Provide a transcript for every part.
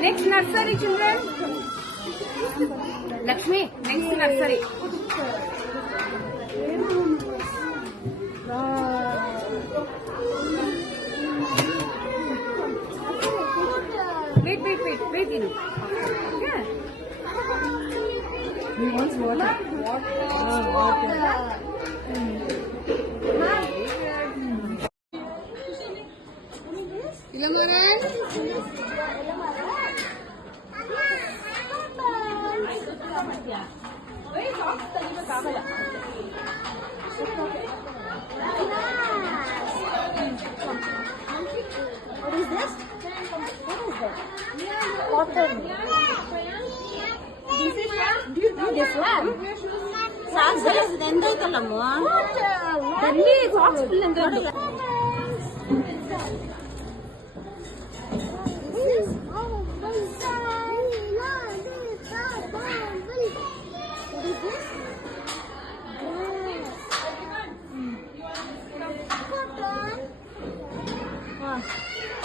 Next nursery, children. Lakshmi, next nursery. Wait, Inu. Okay. He wants water. Water. Ilamaran. What is this? Cotton. This is what? Do you know this one? Sounds like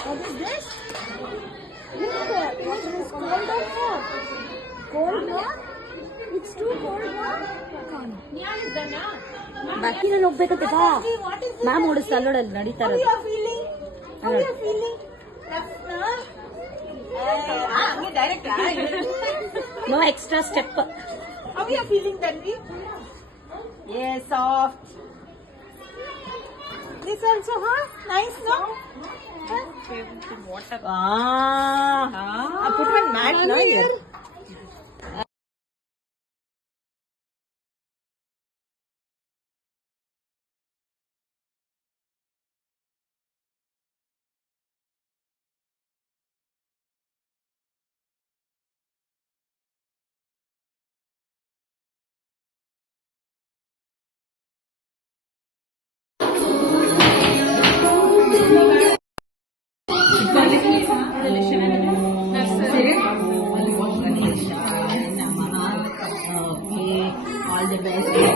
what is this? Look, water is cold or hot? Cold water? It's too cold water? ಬಾಕಿನ ಹೋಗ್ಬೇಕಂತ ಬಾ ma'am ಓಡಿಸ್ತಾ ಅಲ್ಲೋಡಲ್ಲಿ ನಡೀತಾರ no extra step How are you feeling, Tanvi? Yes, soft. This also, huh? Nice, no? water I put one mat now here. all the best.